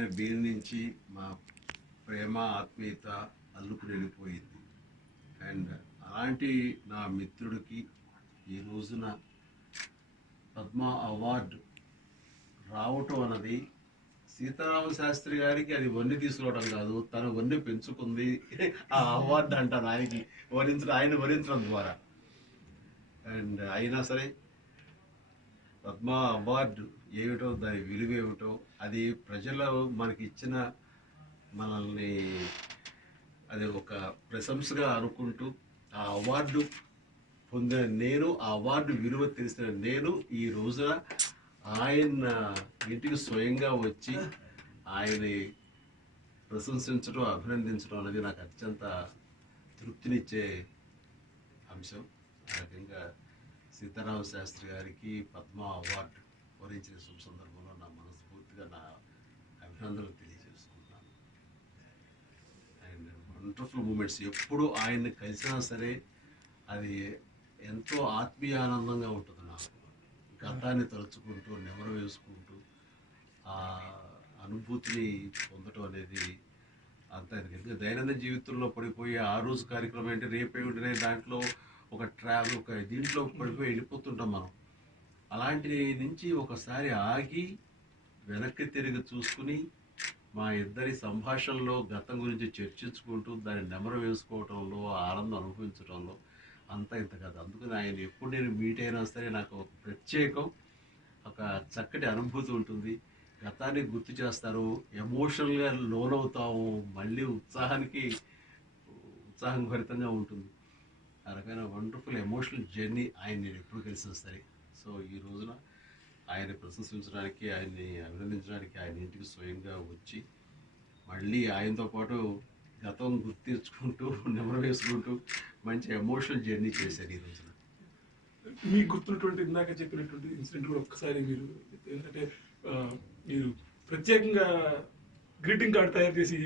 ఆయన బీర్ నుంచి మా ప్రేమ ఆత్మీయత అల్లుకుని వెళ్ళిపోయింది. అండ్ అలాంటి నా మిత్రుడికి ఈ రోజున పద్మ అవార్డు రావటం అన్నది సీతారామ శాస్త్రి గారికి అది వన్నె తీసుకోవడం కాదు, తన వన్నె పెంచుకుంది ఆ అవార్డు అంటాను ఆయనకి ఆయన వరించడం ద్వారా. అండ్ అయినా సరే పద్మ అవార్డు ఏమిటో, దాని విలువ ఏమిటో, అది ప్రజలు మనకి ఇచ్చిన మనల్ని అది ఒక ప్రశంసగా అనుకుంటూ ఆ అవార్డు పొందిన నేను, ఆ అవార్డు విలువ తెలిసిన నేను ఈ రోజున ఆయన ఇంటికి స్వయంగా వచ్చి ఆయన్ని ప్రశంసించడం, అభినందించడం అనేది నాకు అత్యంత తృప్తినిచ్చే అంశం. ఆ రకంగా సీతారామ శాస్త్రి గారికి పద్మ అవార్డు వరించిన శుభ సందర్భంలో నా మనస్ఫూర్తిగా నా అభినందనలు తెలియజేసుకుంటున్నాను. అండ్ వండర్ఫుల్ మూమెంట్స్, ఎప్పుడు ఆయన్ని కలిసినా సరే అది ఎంతో ఆత్మీయ ఆనందంగా ఉంటుంది నాకు. గతాన్ని తలుచుకుంటూ నెమరు వేసుకుంటూ ఆ అనుభూతిని పొందటం అనేది అంత ఎందుకంటే దైనందిన జీవితంలో పడిపోయి ఆ రోజు కార్యక్రమం ఏంటి, రేపేమిటనే దాంట్లో ఒక ట్రావెల్ ఒక దీంట్లో పడిపోయి వెళ్ళిపోతుంటాం మనం. అలాంటి నుంచి ఒకసారి ఆగి వెనక్కి తిరిగి చూసుకుని మా ఇద్దరి సంభాషణలో గతం గురించి చర్చించుకుంటూ దాన్ని నెమరు వేసుకోవటంలో, ఆనందం అనుభవించడంలో అంతా ఇంత కాదు. అందుకని ఆయన ఎప్పుడు నేను మీట్ అయినా సరే నాకు ఒక ప్రత్యేకం, ఒక చక్కటి అనుభూతి ఉంటుంది. గతాన్ని గుర్తు చేస్తారు, ఎమోషనల్గా లోనవుతాము, మళ్ళీ ఉత్సాహం భరితంగా ఉంటుంది. ఆ రకమైన వండర్ఫుల్ ఎమోషనల్ జర్నీ ఆయన నేను ఎప్పుడు కలిసినా సరే. సో ఈ రోజున ఆయన ప్రశంసించడానికి, ఆయన్ని అభినందించడానికి ఆయన ఇంటికి స్వయంగా వచ్చి మళ్ళీ ఆయనతో పాటు గతం గుర్తించుకుంటూ నెమరు వేసుకుంటూ మంచి ఎమోషనల్ జర్నీ చేశారు ఈ రోజున. మీకు గుర్తున్నటువంటి ఇందాక చెప్పినటువంటి ఇన్సిడెంట్ కూడా ఒక్కసారి మీరు ఏంటంటే మీరు ప్రత్యేకంగా గ్రీటింగ్ కార్డ్ తయారు చేసి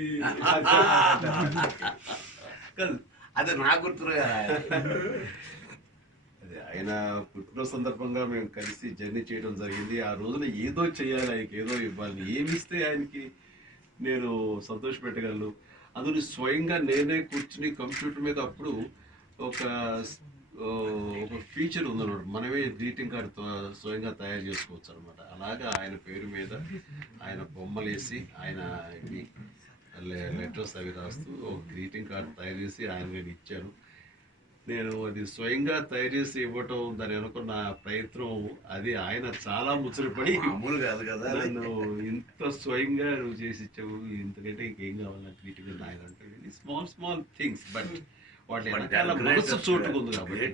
అదే నాకు గుర్తుగా అదే ఆయన పుట్టిన సందర్భంగా మేము కలిసి జర్నీ చేయడం జరిగింది. ఆ రోజున ఏదో చేయాలి, ఆయనకి ఏదో ఇవ్వాలి, ఏమిస్తే ఆయనకి నేను సంతోష పెట్టగలను. అందులో స్వయంగా నేనే కూర్చుని కంప్యూటర్ మీద అప్పుడు ఒక ఒక ఫీచర్ ఉందన్నమాట, మనమే గ్రీటింగ్ కార్డు స్వయంగా తయారు చేసుకోవచ్చు అనమాట. అలాగా ఆయన పేరు మీద ఆయన బొమ్మలు వేసి ఆయన లెటర్స్ అవి రాస్తూ ఒక గ్రీటింగ్ కార్డు తయారు చేసి ఆయన నేను ఇచ్చాను. నేను అది స్వయంగా తయారు చేసి ఇవ్వటం, దాని అనుకున్న ప్రయత్నం, అది ఆయన చాలా ముచ్చటపడి మామూలు కాదు కదా, నన్ను ఇంత స్వయంగా నువ్వు చేసి ఇచ్చావు, ఇంతకంటే ఇంకేం కావాలి గ్రీటింగ్ ఆయన అంటే స్మాల్ థింగ్స్, బట్ వాటి వెనకాల మనసు చోటుకుంది కాబట్టి,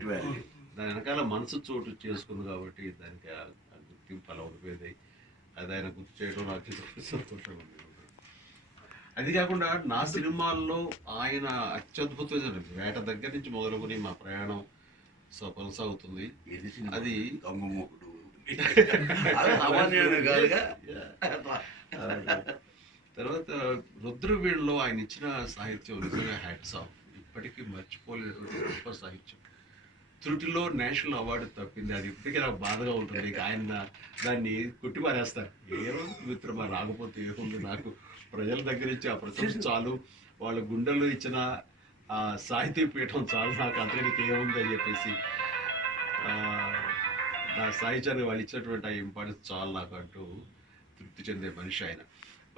దాని వెనకాల మనసు చోటు చేసుకుంది కాబట్టి దానికి గుర్తింపు అలా ఉండిపోయింది. అది ఆయన గుర్తు చేయడం నాకు సంతోషంగా ఉంది. అది కాకుండా నా సినిమాల్లో ఆయన అత్యద్భుతమైన వేట దగ్గర నుంచి మొదలుకొని మా ప్రయాణం కొనసాగుతుంది. అది తర్వాత రుద్రవీణలో ఆయన ఇచ్చిన సాహిత్యం నిజంగా హ్యాట్స్ ఆఫ్, ఇప్పటికీ మర్చిపోలేనటువంటి గొప్ప సాహిత్యం. త్రుటిలో నేషనల్ అవార్డు తప్పింది, అది ఇప్పటికీ నాకు బాధగా ఉంటుంది. ఇక ఆయన దాన్ని కొట్టిమారేస్తారు, ఏ రోజు మిత్రమా రాకపోతే ఏముంది, నాకు ప్రజల దగ్గర నుంచి ఆ ప్రశంస చాలు, వాళ్ళ గుండెల్లో ఇచ్చిన ఆ సాహితీ పీఠం చాలు, నాకు అంతకనికి ఏముంది అని చెప్పేసి నా సాహిత్యాన్ని వాళ్ళు ఇచ్చినటువంటి ఆ ఇంపార్టెన్స్ చాలు నాకు అంటూ తృప్తి చెందే మనిషి ఆయన.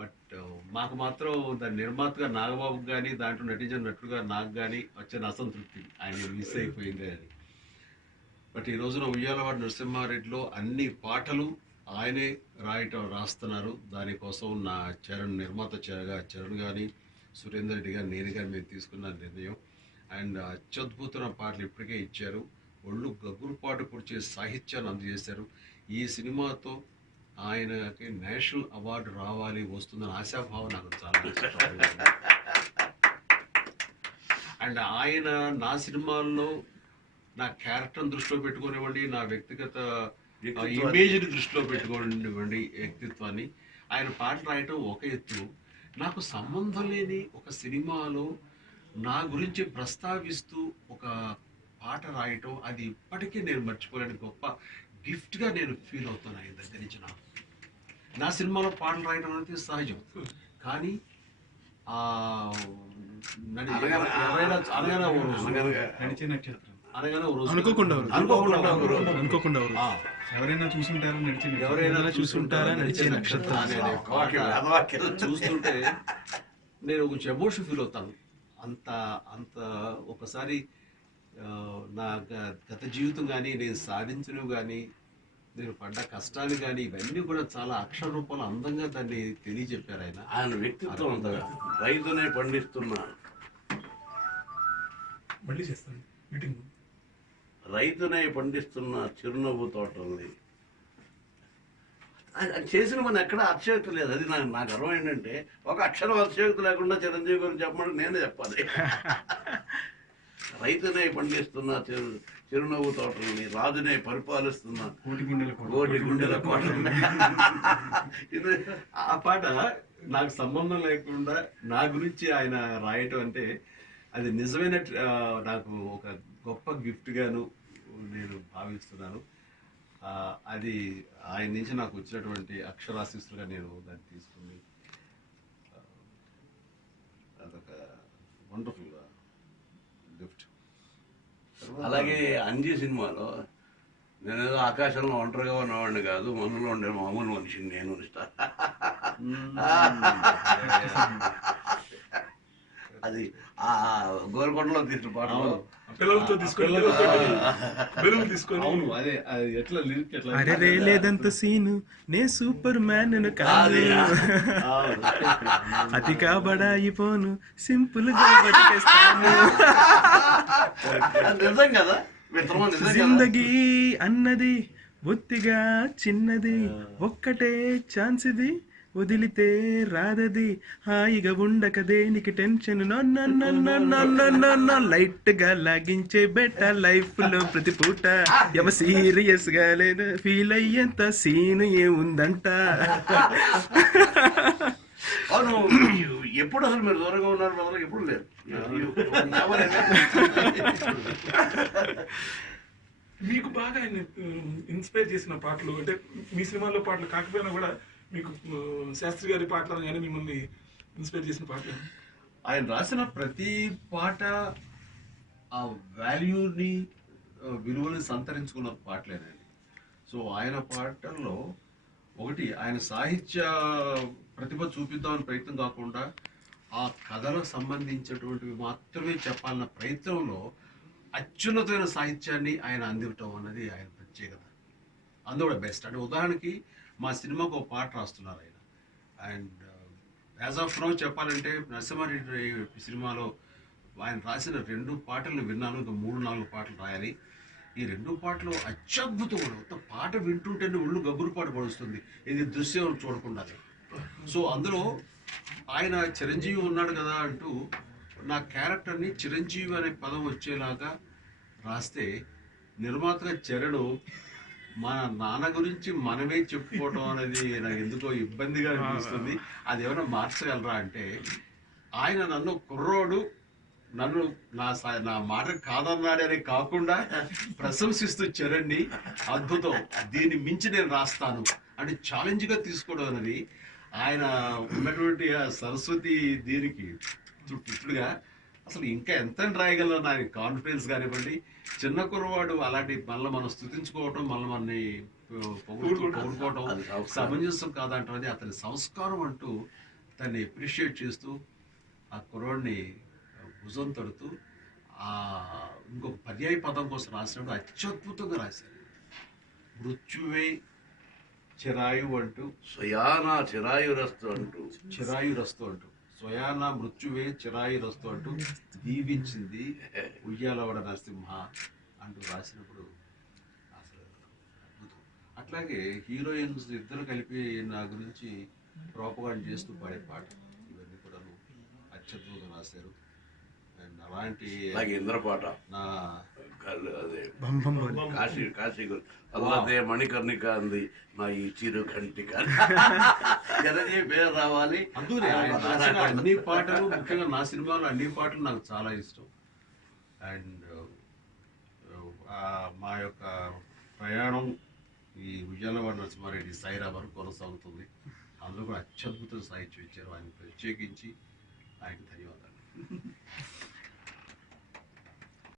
బట్ మాకు మాత్రం దాని నిర్మాతగా నాగబాబుకి కానీ దాంట్లో నటించిన నటుడుగా నాకు కానీ వచ్చిన అసంతృప్తి, ఆయన మిస్ అయిపోయింది అని. బట్ ఈ రోజున ఉయ్యాలవాడ నరసింహారెడ్డిలో అన్ని పాటలు ఆయనే రాస్తున్నారు. దానికోసం నా నిర్మాత చరణ్ కానీ సురేందర్ రెడ్డి గారు, నేను కానీ మేము తీసుకున్న నిర్ణయం. అండ్ అత్యద్భుతమైన పాటలు ఇప్పటికే ఇచ్చారు, ఒళ్ళు గగ్గురుపాటు పొడిచే సాహిత్యాన్ని అందజేశారు. ఈ సినిమాతో ఆయనకి నేషనల్ అవార్డు రావాలి, వస్తుందని ఆశాభావం నాకు చాలా. అండ్ ఆయన నా సినిమాల్లో నా క్యారెక్టర్ని దృష్టిలో పెట్టుకునివ్వండి, నా వ్యక్తిగత ఇమేజ్ని దృష్టిలో పెట్టుకోనివ్వండి, వ్యక్తిత్వాన్ని, ఆయన పాటలు రాయటం ఒక ఎత్తు, నాకు సంబంధం లేని ఒక సినిమాలో నా గురించి ప్రస్తావిస్తూ ఒక పాట రాయటం, అది ఇప్పటికీ నేను మర్చిపోలేని గొప్ప గిఫ్ట్గా నేను ఫీల్ అవుతాను ఆయన దగ్గర నుంచి నాకు. నా సినిమాలో పాటలు రాయడం అనేది సహజం. కానీ ఆ అనగానే ఓ రోజు నడిచే నక్షత్రం అనగానే ఓ రోజు అనుకోకుండా ఆ, ఎవరైనా చూసుంటారా ఎవరైనా చూస్తుంటారా నడిచే నక్షత్రం అనే పాట చూస్తుంటే నేను కొంచెం ఎమోషన్ ఫీల్ అవుతాను. అంత అంత ఒకసారి నా గత జీవితం కానీ నేను సాధించినవి కానీ నేను పడ్డ కష్టాలు కానీ ఇవన్నీ కూడా చాలా అక్షర రూపంలో అందంగా దాన్ని తెలియజెప్పారు ఆయన. ఆయన వ్యక్తిత్వం అంతగా రైతునే పండిస్తున్న మళ్ళీ చేస్తాను మీటింగ్. రైతునే పండిస్తున్న చిరునవ్వు తోటల్ని అది చేసిన మన ఎక్కడ అతిశయోక్తి లేదు. అది నాకు గర్వం ఏంటంటే ఒక అక్షరం అతిశయోక్తి లేకుండా చిరంజీవి గురించి చెప్పమంటే నేనే చెప్పాలి. రైతునే పండిస్తున్న చిరునవ్వు తోటల్ని, రాజునే పరిపాలిస్తున్న కోటి గుండెల కోటల్ని. ఇది ఆ పాట నాకు సంబంధం లేకుండా నా గురించి ఆయన రాయటం అంటే అది నిజమైన నాకు ఒక గొప్ప గిఫ్ట్ గాను నేను భావిస్తున్నాను. అది ఆయన నుంచి నాకు వచ్చినటువంటి అక్షరాశిస్తులుగా నేను దాన్ని తీసుకుని అదొక వండర్ఫుల్ గిఫ్ట్. అలాగే అంజీ సినిమాలో నేనేదో ఆకాశంలో ఒంటరిగా ఉన్నవాడిని కాదు, మనలో ఉండే మామూలు మనిషిని నేను. అది ఆ గోల్కొండలో తీసిన పాటలో పిల్లలతో తీసుకొని బెలూన్ తీసుకొని అవును, అదే అది ఎట్లా లిరిక్ ఎట్లా అరే లేదంత సీను నే సూపర్ మ్యాన్ కాదు, అతి కాబడాయిపోను సింపుల్ గా బతికేస్తాను. నిజం కదా మిత్రమా, నిజం కదా. జిందగీ అన్నది బొత్తిగా చిన్నది, ఒక్కటే ఛాన్స్ ఇది వదిలితే రాదది, హాయిగా ఉండక దేనికి టెన్షన్ లైట్ గా లాగించే బెట్ట లైఫ్ లో ప్రతి పూట ఎవ సీరియస్ గా లేదు ఫీల్ అయ్యేంత సీను ఏముందంట. అవును, ఎప్పుడు అసలు మీరు దూరంగా ఉన్నారు మొదలు ఎప్పుడు లేదు. మీకు బాగా ఇన్స్పైర్ చేసిన పాటలు అంటే మీ సినిమాలో పాటలు కాకపోయినా కూడా మీకు శాస్త్రి గారి పాటలు కానీ మిమ్మల్ని ఇన్స్పైర్ చేసిన పాటలు? ఆయన రాసిన ప్రతి పాట ఆ వాల్యూని విలువని సంతరించుకున్న పాటలేనండి. సో ఆయన పాటల్లో ఒకటి ఆయన సాహిత్య ప్రతిభ చూపిద్దామని ప్రయత్నం కాకుండా ఆ కథలకు సంబంధించినటువంటివి మాత్రమే చెప్పాలన్న ప్రయత్నంలో అత్యున్నతమైన సాహిత్యాన్ని ఆయన అందివ్వటం అన్నది ఆయన ప్రత్యేకత. అందులో బెస్ట్. అంటే ఉదాహరణకి మా సినిమాకు ఒక పాట రాస్తున్నారు ఆయన. అండ్ యాజ్ ఆఫ్ నౌ చెప్పాలంటే నరసింహారెడ్డి సినిమాలో ఆయన రాసిన 2 పాటలను విన్నాను. ఇంకా 3-4 పాటలు రాయాలి. ఈ 2 పాటలు అత్యద్భుతంగా మొత్తం పాట వింటుంటేనే ఒళ్ళు గబ్బురుపాటు పడుస్తుంది, ఇది దృశ్యం చూడకుండా. సో అందులో ఆయన చిరంజీవి ఉన్నాడు కదా అంటూ నా క్యారెక్టర్ని చిరంజీవి అనే పదం వచ్చేలాగా రాస్తే నిర్మాతగా చరణ్ మన నాన్న గురించి మనమే చెప్పుకోవడం అనేది నాకు ఎందుకో ఇబ్బందిగా అనిపిస్తుంది, అది ఏమైనా మార్చగలరా అంటే ఆయన నన్ను కుర్రోడు నన్ను నా మాట కాదన్నాడని కాకుండా ప్రశంసిస్తూ చరణ్ని అద్భుతం, దీన్ని మించి నేను రాస్తాను అంటే ఛాలెంజ్గా తీసుకోవడం అనేది ఆయన ఉన్నటువంటి ఆ సరస్వతి దీనికి పుట్టుడుగా అసలు ఇంకా ఎంత రాయగలను ఆయన కాన్ఫిడెన్స్ కానివ్వండి. చిన్న కుర్రవాడు అలాంటి మళ్ళీ మనం స్తుతించుకోవటం, మళ్ళీ మనని పొగుడుకోవటం సమంజసం కాదంటే అతని సంస్కారం అంటూ తన్ని అప్రిషియేట్ చేస్తూ ఆ కుర్రవాడిని భుజం తడుతూ ఇంకొక పర్యాయ పదం కోసం రాసినప్పుడు అత్యద్భుతంగా రాశారు. మృత్యువే చిరాయు అంటూ స్వయానా చిరాయురస్తు అంటూ స్వయాన మృత్యువే చిరాయురస్తు అంటూ దీవించింది ఉయ్యాలవడ నరసింహ అంటూ రాసినప్పుడు అసలు అద్భుతం. అట్లాగే హీరోయిన్స్ ఇద్దరు కలిపి నా గురించి ప్రోపగాండ్ చేస్తూ పాడే పాట ఇవన్నీ కూడా అత్యద్భుతంగా రాశారు. అండ్ అలాంటి ఇంద్రపాట నా అదే కాశీ కాశీ అల్లదే మణికర్ణిక అంది నా ఈ చిరు కంటిక పేరు రావాలి. అందుకనే ఆయన రాసిన అన్ని పాటలు, ముఖ్యంగా నా సినిమాలో అన్ని పాటలు నాకు చాలా ఇష్టం. అండ్ మా యొక్క ప్రయాణం ఈ ఉద్యానవాడ నరసింహారెడ్డి సైరా వరకు కొనసాగుతుంది. అందులో కూడా అత్యద్భుత సాహిత్యం ఇచ్చారు. ఆయన ప్రత్యేకించి